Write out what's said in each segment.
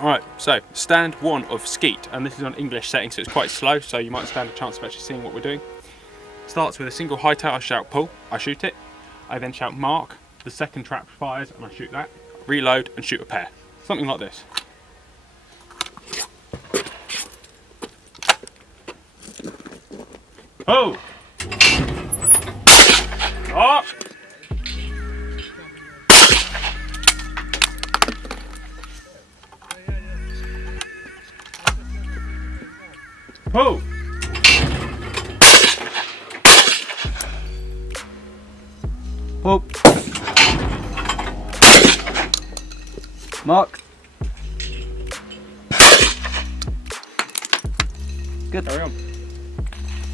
Alright, so stand 1 of Skeet, and this is on English setting, so it's quite slow, so you might stand a chance of actually seeing what we're doing. Starts with a single high tail, I shout pull, I shoot it. I then shout mark, the second trap fires and I shoot that. Reload and shoot a pair. Something like this. Oh! Up! Pull! Pull! Mark! Good. Carry on.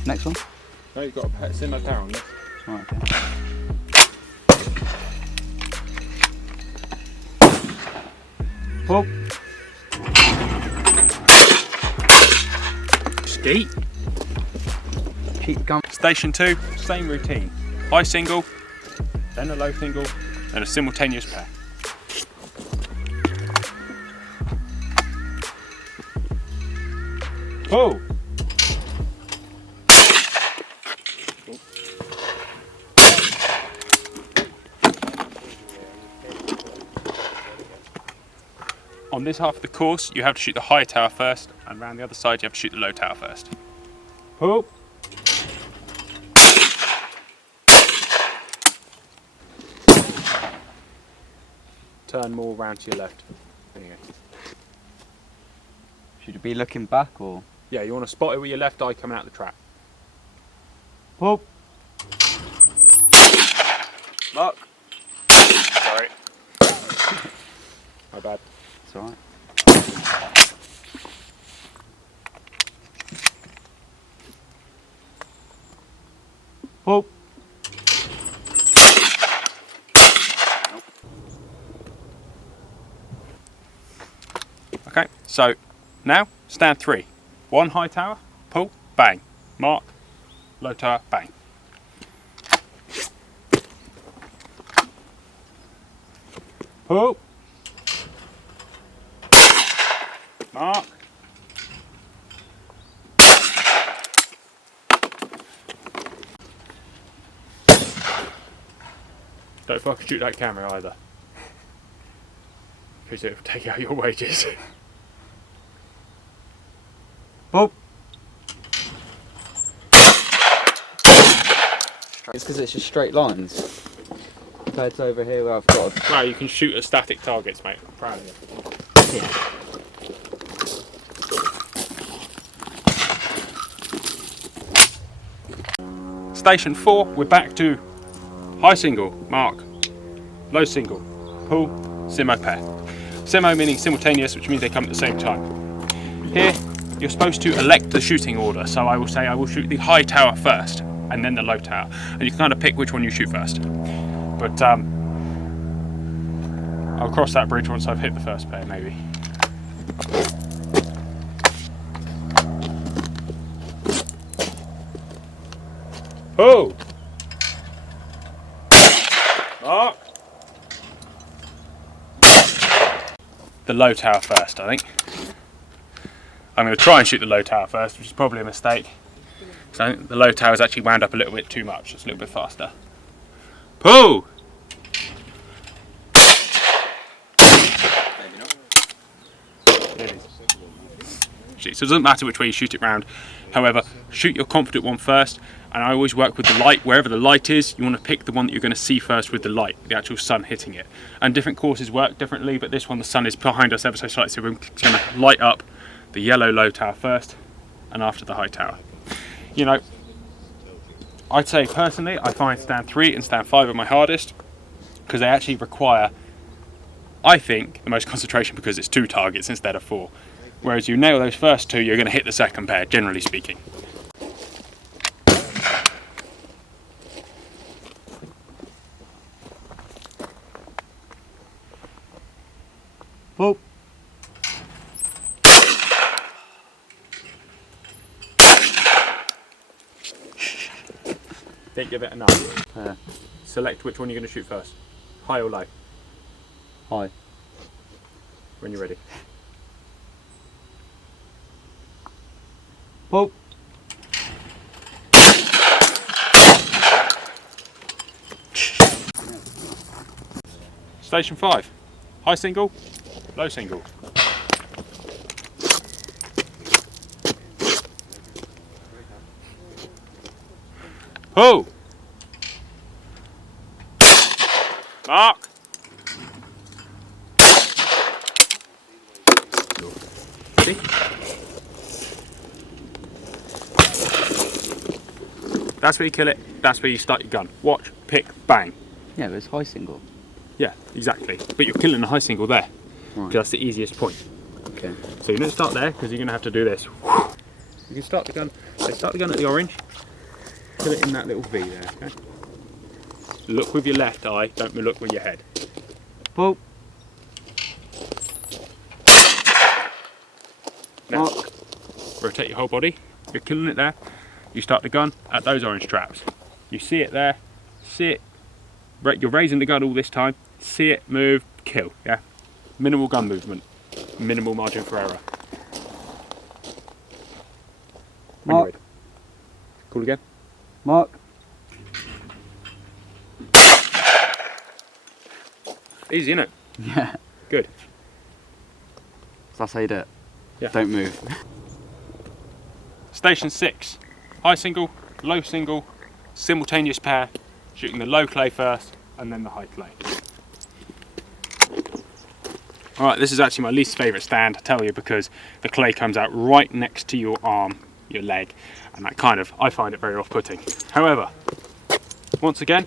Next one? No, you've got to send my power on this. Right, okay. Pull! Skeet. Keep going. Station 2, same routine. High single, then a low single, then a simultaneous pair. Pull! On this half of the course, you have to shoot the high tower first, and around the other side, you have to shoot the low tower first. Pull! Turn more round to your left. There you go. Should you be looking back or? Yeah, you want to spot it with your left eye coming out the trap. Pull! Mark! Sorry. My bad. It's alright. Pull! Okay, so now stand 3. 1 high tower, pull, bang. Mark, low tower, bang. Pull. Mark. Don't fucking shoot that camera either, because it'll take out your wages. Pull! It's because it's just straight lines. Compared to over here where I've got. Wow, you can shoot at static targets, mate. I'm proud of you. Yeah. Station 4, we're back to high single, mark, low single, pull, simo pair. Simo meaning simultaneous, which means they come at the same time. Here, you're supposed to elect the shooting order, so I will say I will shoot the high tower first, and then the low tower, and you can kind of pick which one you shoot first. But I'll cross that bridge once I've hit the first pair, maybe. Oh! Mark! The low tower first, I think. I'm going to try and shoot the low tower first, which is probably a mistake. So I think the low tower is actually wound up a little bit too much. It's a little bit faster. Pull! Maybe not. It is. So it doesn't matter which way you shoot it round. However, shoot your confident one first, and I always work with the light. Wherever the light is, you want to pick the one that you're going to see first with the light, the actual sun hitting it. And different courses work differently, but this one the sun is behind us ever so slightly, so we're going to light up the yellow low tower first, and after the high tower. You know, I'd say personally, I find stand 3 and stand 5 are my hardest, because they actually require, I think, the most concentration because it's 2 targets instead of 4. Whereas you nail those first 2, you're going to hit the second pair, generally speaking. Pull! Didn't give it enough. Select which one you're going to shoot first. High or low? High. When you're ready. Pull. Station 5. High single, low single. Pull. Mark. See? That's where you kill it, that's where you start your gun. Watch, pick, bang. Yeah, but it's high single. Yeah, exactly. But you're killing the high single there, because Right. that's the easiest point. Okay. So you don't start there, because you're going to have to do this. You can start the gun, start the gun at the orange, kill it in that little V there, okay? Look with your left eye, don't look with your head. Pull. Now, Mark. rotate your whole body, you're killing it there. You start the gun at those orange traps. You see it there, see it, you're raising the gun all this time, see it, move, kill, yeah? Minimal gun movement, minimal margin for error. When you're Mark. ready. Cool again. Mark. Easy, isn't it? Yeah. Good. So that's how you do it. Yeah. Don't move. Station 6. High single, low single, simultaneous pair, shooting the low clay first and then the high clay. Alright, this is actually my least favourite stand, I tell you, because the clay comes out right next to your arm, your leg, and that kind of, I find it very off-putting. However, once again,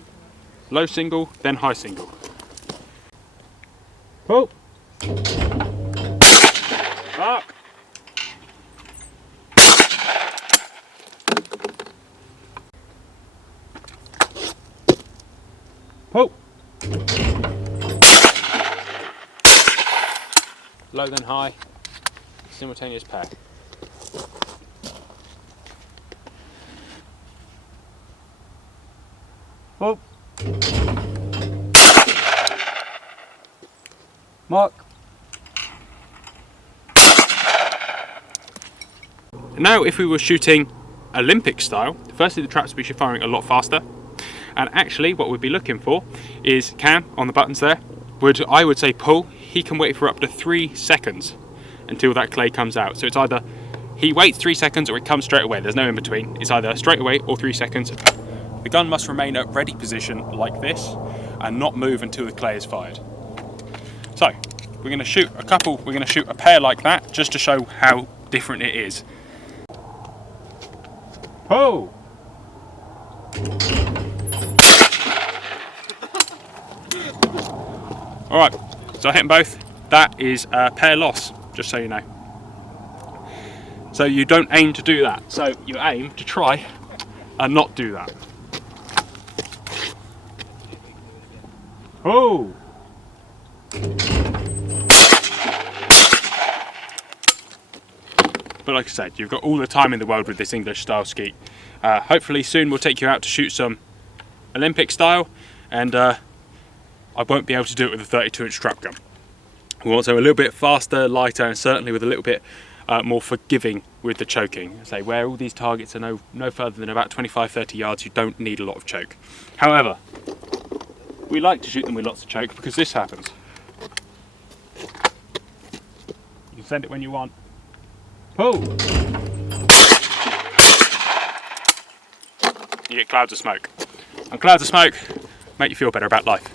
low single, then high single. Oh! Mark! Oh! Low then high, simultaneous pair. Pull. Mark. Now if we were shooting Olympic style, firstly the traps would be firing a lot faster, and actually what we'd be looking for is Cam on the buttons there, I would say pull, he can wait for up to 3 seconds until that clay comes out. So it's either he waits 3 seconds or it comes straight away, there's no in between. It's either straight away or 3 seconds. The gun must remain at ready position like this and not move until the clay is fired. So we're going to shoot a pair like that just to show how different it is. Oh! Alright, so I hit them both. That is a pair loss, just so you know. So you don't aim to do that. So you aim to try and not do that. Oh! But like I said, you've got all the time in the world with this English style skeet. Hopefully soon we'll take you out to shoot some Olympic style, and I won't be able to do it with a 32-inch strap gun. We're also a little bit faster, lighter, and certainly with a little bit more forgiving with the choking. Say where all these targets are no further than about 25-30 yards, you don't need a lot of choke. However, we like to shoot them with lots of choke because this happens. You can send it when you want. Pull! You get clouds of smoke. And clouds of smoke make you feel better about life.